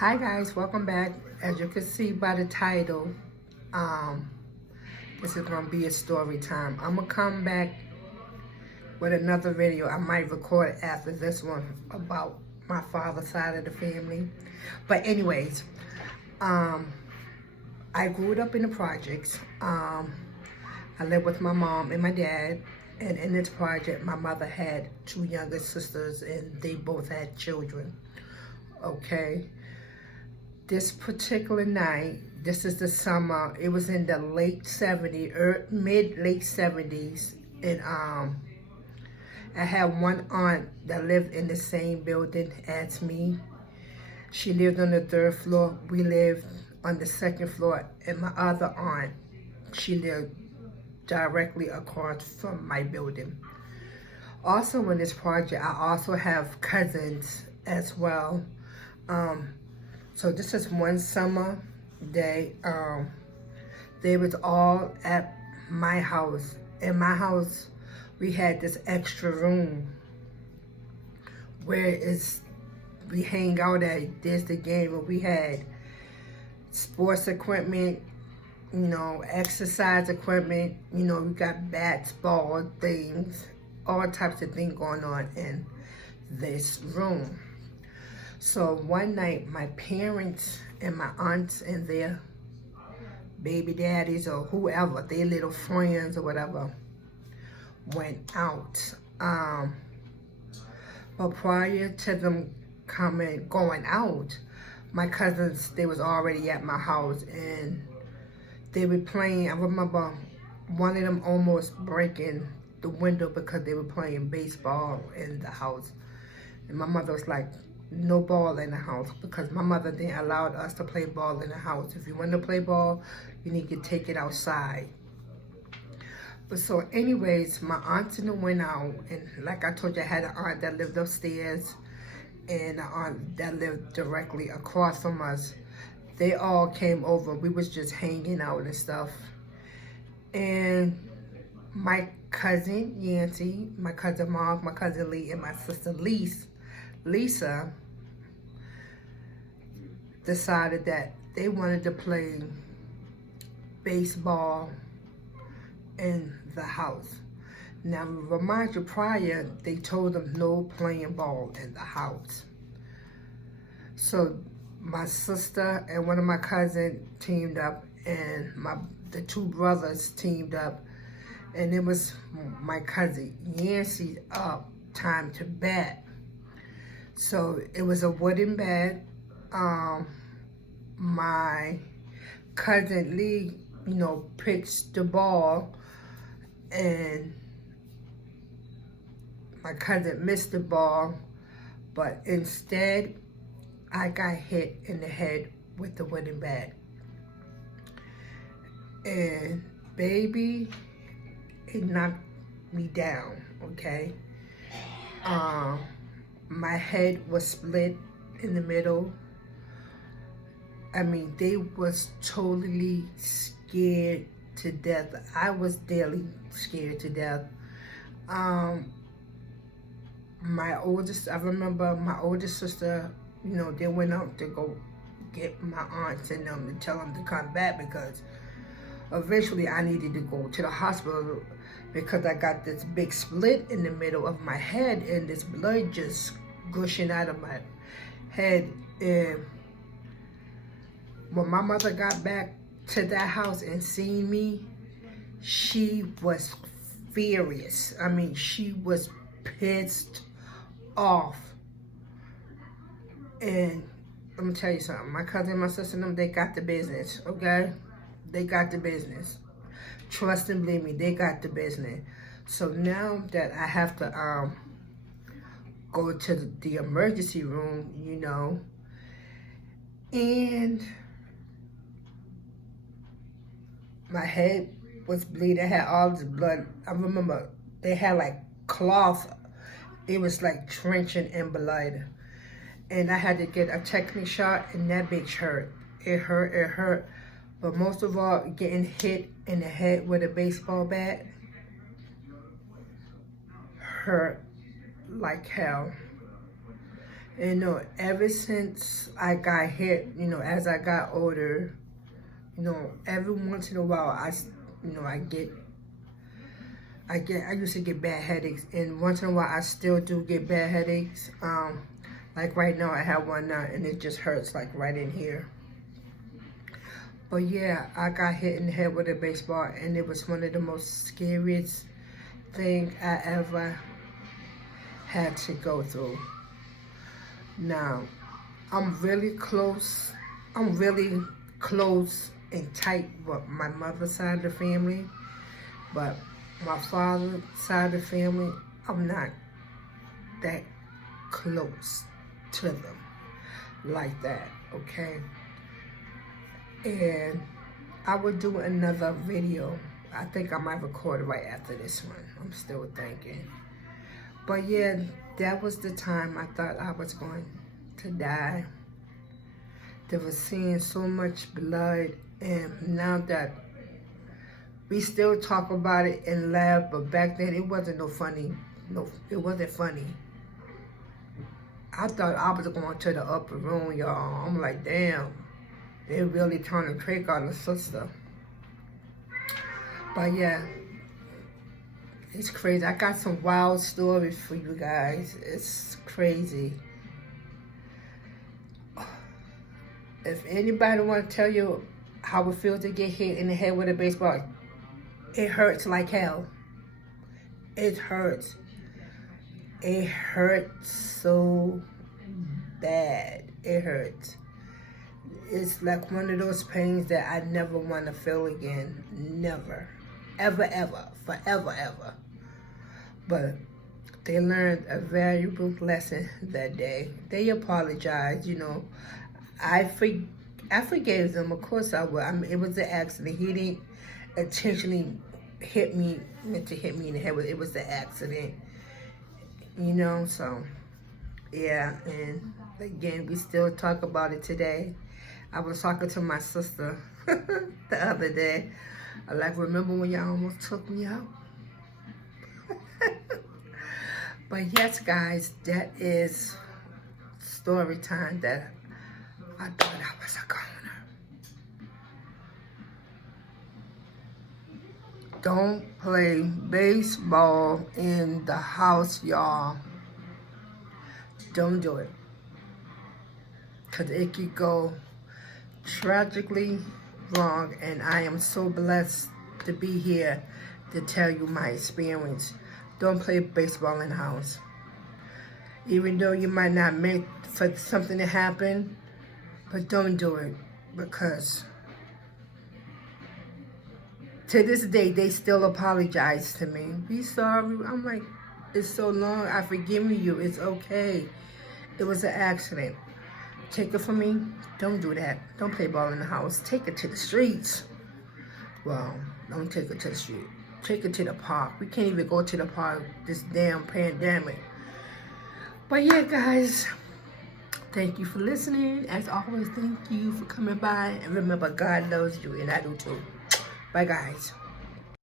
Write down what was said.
Hi guys, welcome back. As you can see by the title, um, this is gonna be a story time. I'm gonna come back with another video. I might record after this one about my father's side of the family. But anyways, um, I grew up in the projects. I lived with my mom and my dad. And in this project, my mother had two younger sisters and they both had children. Okay. This particular night, this is the summer, it was in the late 70s, mid-late 70s, and I had one aunt that lived in the same building as me. She lived on the third floor, we lived on the second floor, and my other aunt, she lived directly across from my building. Also in this project, I also have cousins as well. So this is one summer day. They was all at my house. In my house, we had this extra room where we hang out at. There's the game where we had sports equipment, exercise equipment. We got bats, balls, things, all types of things going on in this room. So one night, my parents and my aunts and their baby daddies or whoever, their little friends or whatever, went out. But prior to them going out, my cousins, they was already at my house and they were playing. I remember one of them almost breaking the window because they were playing baseball in the house. And my mother was like, no ball in the house, because my mother didn't allow us to play ball in the house. If you want to play ball, you need to take it outside. But so anyways, my aunts and them went out, and like I told you, I had an aunt that lived upstairs and an aunt that lived directly across from us. They all came over. We was just hanging out and stuff. And my cousin Yancy, my cousin Mark, my cousin Lee, and my sister Lisa decided that they wanted to play baseball in the house. Now, remind you, prior, they told them no playing ball in the house. So my sister and one of my cousins teamed up, and the two brothers teamed up, and it was my cousin Yancy up, time to bat. So it was a wooden bat. My cousin Lee, pitched the ball, and my cousin missed the ball, but instead I got hit in the head with the wooden bat. And baby, it knocked me down, okay? My head was split in the middle. I mean, they was totally scared to death. I was daily scared to death. I remember my oldest sister, they went out to go get my aunts and them to tell them to come back, because eventually I needed to go to the hospital because I got this big split in the middle of my head and this blood just gushing out of my head. And when my mother got back to that house and seen me, she was furious. I mean, she was pissed off. And let me tell you something. My cousin and my sister and them, they got the business, okay? They got the business. Trust and believe me, they got the business. So now that I have to go to the emergency room, and my head was bleeding. I had all this blood. I remember they had like cloth. It was like trenching in blood. And I had to get a tetanus shot, and that bitch hurt. It hurt. But most of all, getting hit in the head with a baseball bat hurt like hell. And, you know, ever since I got hit, you know, as I got older, you know, every once in a while, I used to get bad headaches, and once in a while, I still do get bad headaches. Like right now, I have one now, and it just hurts like right in here. But yeah, I got hit in the head with a baseball, and it was one of the most scariest thing I ever had to go through. Now, I'm really close and tight with my mother's side of the family, but my father's side of the family, I'm not that close to them like that, okay? And I will do another video. I think I might record it right after this one. I'm still thinking. But yeah, that was the time I thought I was going to die. They were seeing so much blood, and now that we still talk about it and laugh, but back then it wasn't it wasn't funny. I thought I was going to the upper room, y'all. I'm like, damn, they really trying to trick on the sister. But yeah, it's crazy. I got some wild stories for you guys. It's crazy. If anybody want to tell you how it feels to get hit in the head with a baseball, it hurts like hell. It hurts. It hurts so bad. It hurts. It's like one of those pains that I never want to feel again. Never. Ever, ever. Forever, ever. But they learned a valuable lesson that day. They apologized, you know. I forgave them. Of course I would. I mean, it was an accident. He didn't intentionally meant to hit me in the head. It was an accident. You know, so, yeah. And again, we still talk about it today. I was talking to my sister the other day. I like, remember when y'all almost took me out? But yes, guys, that is story time that I thought I was a goner. Don't play baseball in the house, y'all. Don't do it. Because it could go tragically wrong, and I am so blessed to be here to tell you my experience. Don't play baseball in the house. Even though you might not meant for something to happen, but don't do it, because to this day, they still apologize to me. Be sorry. I'm like, it's so long. I've forgiven you. It's okay. It was an accident. Take it from me. Don't do that. Don't play ball in the house. Take it to the streets. Well, don't take it to the street. Take it to the park. We can't even go to the park this damn pandemic. But yeah, guys, thank you for listening. As always, thank you for coming by. And remember, God loves you, and I do too. Bye, guys.